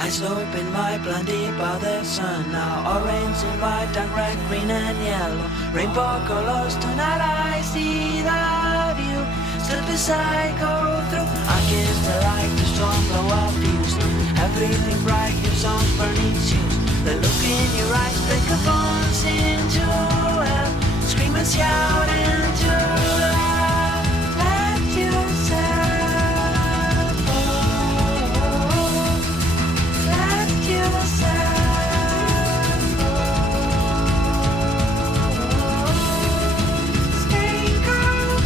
Eyes open wide, blinded by the sun. Now orange and white, dark red, green and yellow. Rainbow colors, tonight I see that you stood beside, go through. I kiss the light, the storm blow up fuse. Everything bright, your songs burning shoes. The look in your eyes, break a bones into hell. Scream and shout into love. Let yourself go. Let yourself go. Stay calm.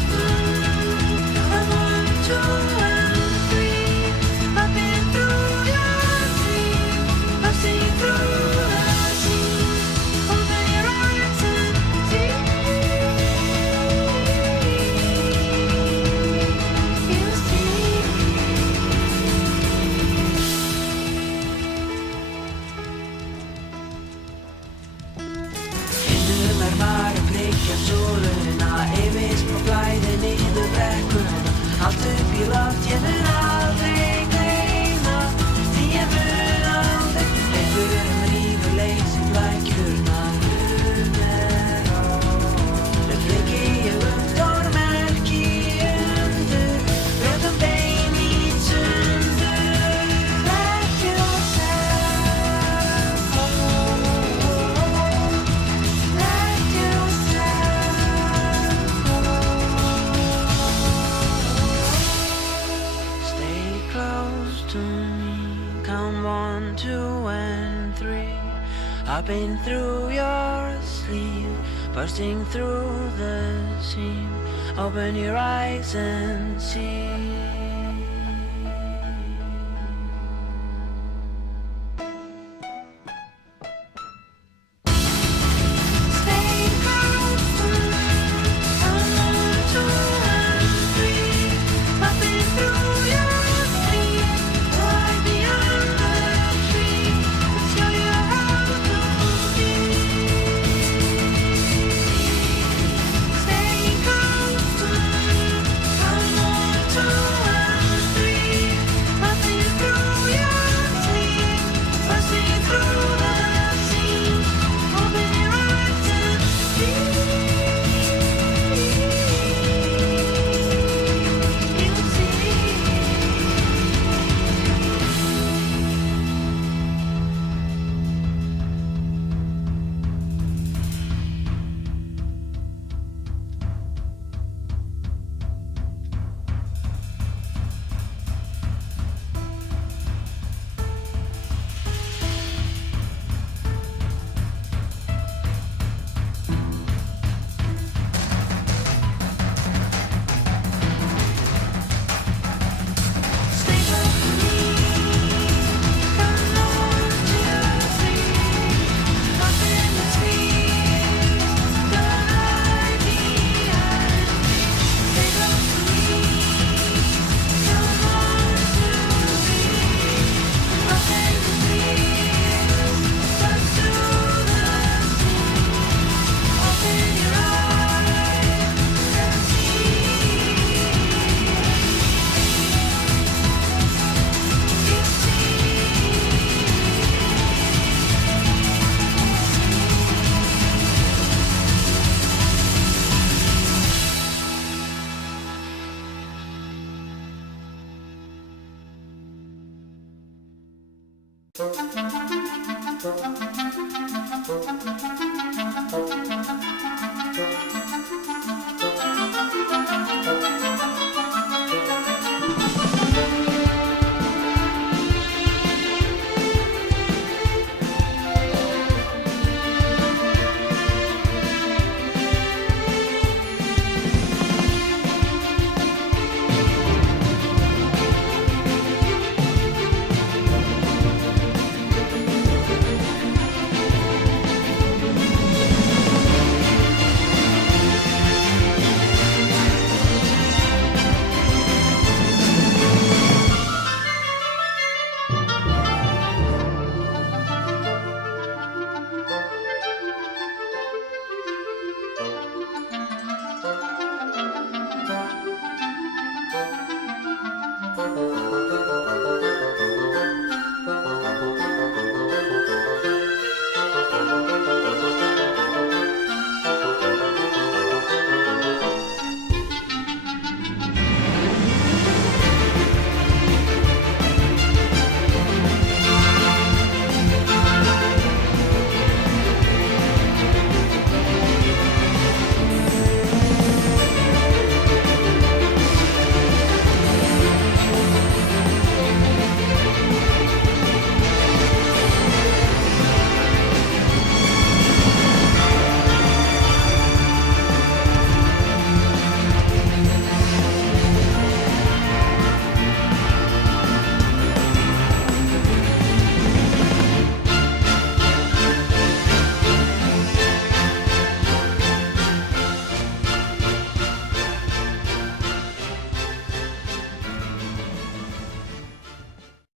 I'm 1, 2, and 3. I've been through your dream. I've seen through the scene. Open your eyes and see. You see. Hindum marmar prikja sóluna. Yfirst og flæði niður brekkuna. Allt upp í loft, ég mun aldrei gleyma. Því ég mun aldrei. Hleypur rífur leysi flækjurnar. Fliki ég stórmerki undur. Brjótum bein í sundur. Let yourself go. Let yourself go. Stay close to me. Count 1, 2, and 3. I've been through your sleeve, bursting through the seam. Open your eyes and see. Stay close to me. Count 1, 2, and 3. I've been through your sleeve, right beyond the tree. Show you how to be. Stay close to me. Count 1, 2, and 3. I've been through your sleeve, bursting through the seam. Open your eyes and see. You see. Stay close to me. Count 1, 2, 3. Up in the trees, the light behind me. Stay close to me. Count 1, 2, 3. Up in the trees, touch to the sea. Open your eyes and see. You see.